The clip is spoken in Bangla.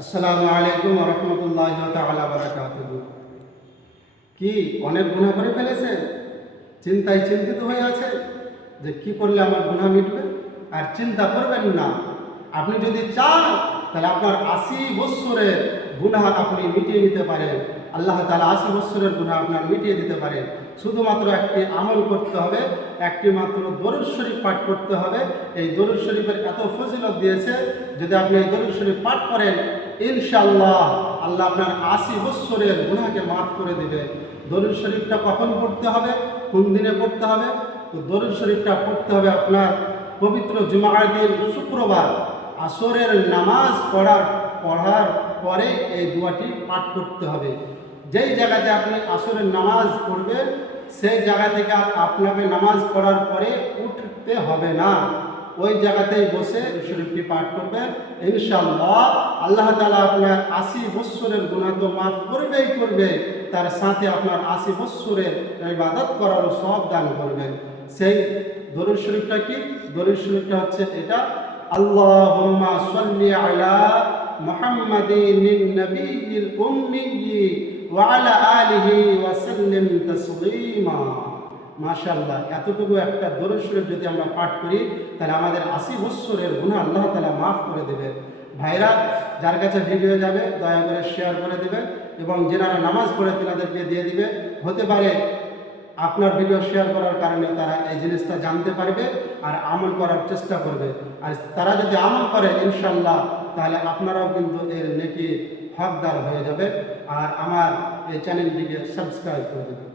আসসালামু আলাইকুম রহমতুল্লাহ তালা বারাকাত কি অনেক গুণা করে ফেলেছে চিন্তায় চিন্তিত হয়ে আছে যে কি করলে আমার গুণা মিটবে? আর চিন্তা করবেন না। আপনি যদি চান, তাহলে আপনার আশি বৎসরের গুনাহ আপনি মিটিয়ে নিতে পারেন। আল্লাহ তাআলা আশি বৎসরের গুনাহ আপনার মিটিয়ে দিতে পারেন। শুধুমাত্র একটি আমল করতে হবে, একটি মাত্র দরুদ শরীফ পাঠ করতে হবে। এই দরুদ শরীফের এত ফজিলত দিয়েছে, যদি আপনি এই দরুদ শরীফ পাঠ করেন, ইনশাআল্লাহ আল্লাহ আপনার আশি বৎসরের গুনাহকে মাফ করে দেবে। দরুদ শরীফটা কখন পড়তে হবে? কোন দিনে পড়তে হবে? তো দরুদ শরীফটা পড়তে হবে আপনার পবিত্র জুমার দিন শুক্রবার। আসরের নামাজ পড়ার পড়ার পরে এই দোয়াটি পাঠ করতে হবে। যেই জায়গাতে আপনি আসরের নামাজ পড়বেন, সেই জায়গা থেকে আপনাকে নামাজ পড়ার পরে উঠতে হবে না। ওই জায়গাতেই বসে শরীফটি পাঠ করবেন। ইনশাল্লাহ আল্লাহ তালা আপনার আশি বৎসরের গুণা তো মাফ করবেই করবে। তার সাথে আপনার আশি বৎসরের ইবাদত করারও সব দান করবেন। সেই দরুদ শরীফটা কি? দরুদ শরীফটা হচ্ছে এটা। আলা মুহাম্মাদিন নবিয়িল উম্মি ওয়া আলা আলিহি ওয়া সাল্লিম তাসলিমা। মাশাআল্লাহ, এতটুকু একটা দরুদ যদি আমরা পাঠ করি, তাহলে আমাদের আশি বৎসরের গুনাহ আল্লাহ তাআলা মাফ করে দেবে। ভাইরা, যার কাছে ভিডিও যাবে, দয়া করে শেয়ার করে দেবেন এবং যেনারা নামাজ পড়ে, তেনাদেরকে দিয়ে দিবে। হতে পারে আপনার ভিডিও শেয়ার করার কারণে তারা এই জিনিসটা জানতে পারবে আর আমল করার চেষ্টা করবে। আর তারা যদি আমল করে ইনশাল্লাহ তাহলে আপনারাও কিন্তু এর নেকি হকদার হয়ে যাবে। আর আমার এই চ্যানেলটিকে সাবস্ক্রাইব করে দেবে